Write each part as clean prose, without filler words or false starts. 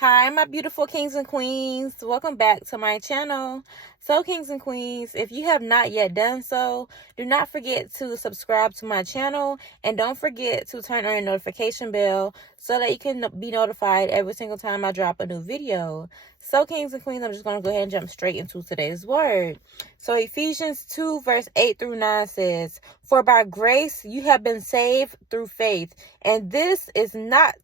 Hi, my beautiful kings and queens. Welcome back to my channel. So, kings and queens, if you have not yet done so, do not forget to subscribe to my channel and don't forget to turn on your notification bell so that you can be notified every single time I drop a new video. So, kings and queens, I'm just going to go ahead and jump straight into today's word. So, Ephesians 2 verse 8 through 9 says, "For by grace you have been saved through faith, and this is not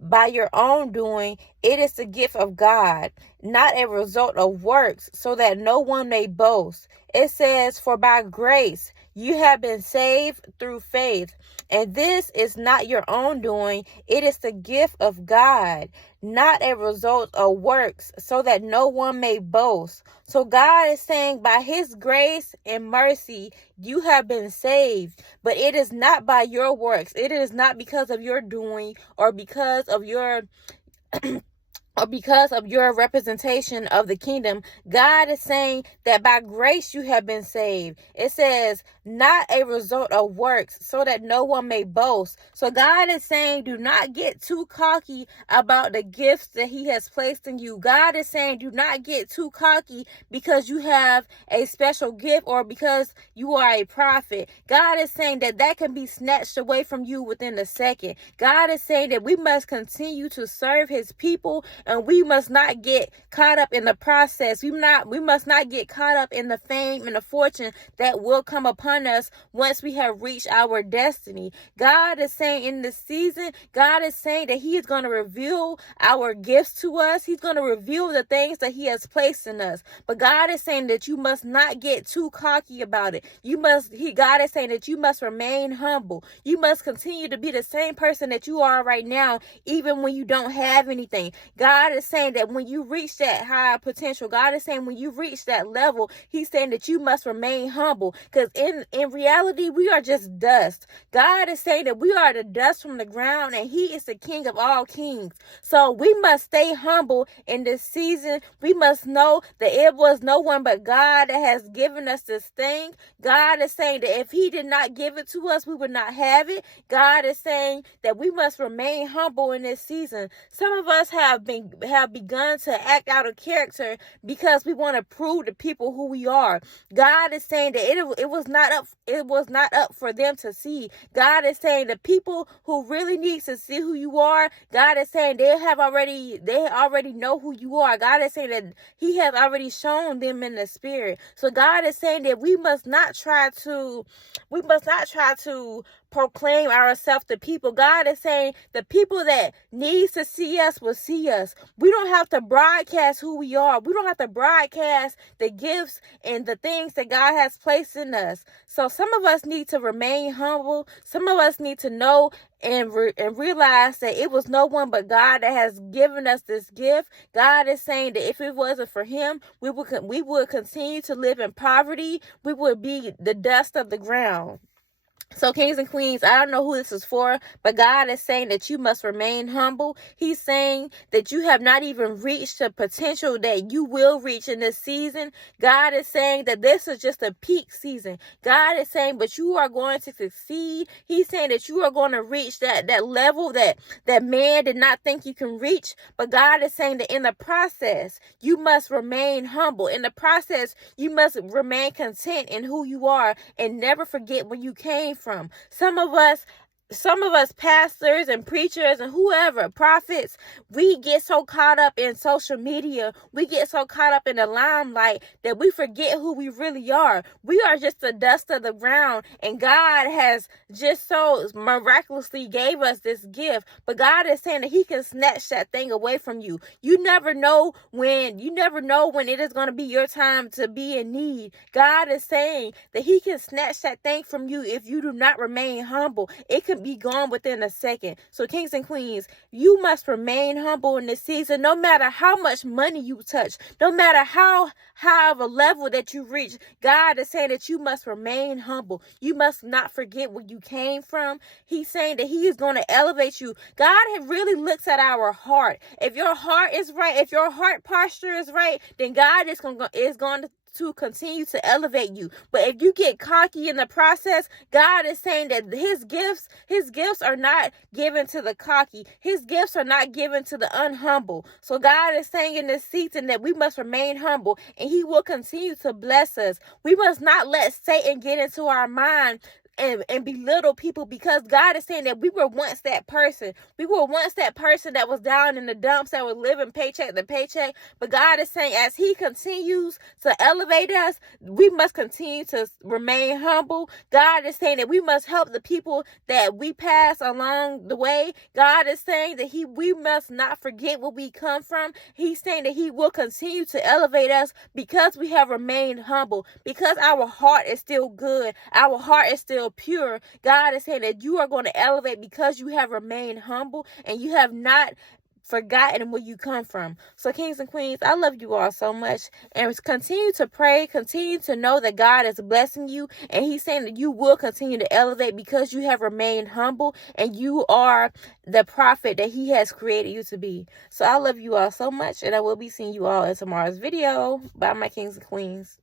by your own doing, it is the gift of God, not a result of works, so that no one may boast." It says, "For by grace you have been saved through faith, and this is not your own doing, it is the gift of God, not a result of works, so that no one may boast." So God is saying, by his grace and mercy, you have been saved, but it is not by your works. It is not because of your doing or because of your or because of your representation of the kingdom. God is saying that by grace you have been saved. It says, not a result of works, so that no one may boast. So God is saying, do not get too cocky about the gifts that he has placed in you. God is saying, do not get too cocky because you have a special gift or because you are a prophet. God is saying that that can be snatched away from you within a second. God is saying that we must continue to serve his people, and we must not get caught up in the process. We must not get caught up in the fame and the fortune that will come upon us once we have reached our destiny. God is saying in this season, God is saying that he is going to reveal our gifts to us. He's going to reveal the things that he has placed in us. But God is saying that you must not get too cocky about it. God is saying that you must remain humble. You must continue to be the same person that you are right now, even when you don't have anything. God is saying that when you reach that high potential, God is saying when you reach that level, he's saying that you must remain humble, because in reality, we are just dust. God is saying that we are the dust from the ground, and he is the king of all kings. So we must stay humble in this season. We must know that it was no one but God that has given us this thing. God is saying that if he did not give it to us, we would not have it. God is saying that we must remain humble in this season. Some of us have begun to act out of character because we want to prove to people who we are. God is saying that it was not up for them to see. God is saying the people who really need to see who you are, God is saying they already know who you are. God is saying that he has already shown them in the spirit. So God is saying that we must not try to proclaim ourselves to people. God is saying the people that needs to see us will see us. We don't have to broadcast who we are. We don't have to broadcast the gifts and the things that God has placed in us. So some of us need to remain humble. Some of us need to know and realize that it was no one but God that has given us this gift. God is saying that if it wasn't for him, we would continue to live in poverty. We would be the dust of the ground. So, kings and queens, I don't know who this is for, but God is saying that you must remain humble. He's saying that you have not even reached the potential that you will reach in this season. God is saying that this is just a peak season. God is saying, but you are going to succeed. He's saying that you are going to reach that level that man did not think you can reach. But God is saying that in the process, you must remain humble. In the process, you must remain content in who you are and never forget where you came from. Some of us pastors and preachers and whoever, prophets, we get so caught up in social media, we get so caught up in the limelight that we forget who we really are. We are just the dust of the ground, and God has just so miraculously gave us this gift. But God is saying that he can snatch that thing away from you. You never know when it is going to be your time to be in need. God is saying that he can snatch that thing from you if you do not remain humble. It can be gone within a second. So, kings and queens, you must remain humble in this season, no matter how much money you touch, no matter how high of a level that you reach. God is saying that you must remain humble. You must not forget where you came from. He's saying that he is going to elevate you. God really looks at our heart. If your heart is right, if your heart posture is right, then God is going to continue to elevate you. But if you get cocky in the process, God is saying that his gifts are not given to the cocky. His gifts are not given to the unhumble. So God is saying in this season that we must remain humble, and he will continue to bless us. We must not let Satan get into our mind and belittle people, because God is saying that we were once that person. We were once that person that was down in the dumps, that was living paycheck to paycheck. But God is saying as he continues to elevate us, we must continue to remain humble. God is saying that we must help the people that we pass along the way. God is saying that we must not forget where we come from. He's saying that he will continue to elevate us because we have remained humble, because our heart is still good. Our heart is still pure. God is saying that you are going to elevate because you have remained humble and you have not forgotten where you come from. So kings and queens, I love you all so much, and continue to pray, continue to know that God is blessing you, and he's saying that you will continue to elevate because you have remained humble and you are the prophet that he has created you to be. So I love you all so much, and I will be seeing you all in tomorrow's video. Bye, my kings and queens.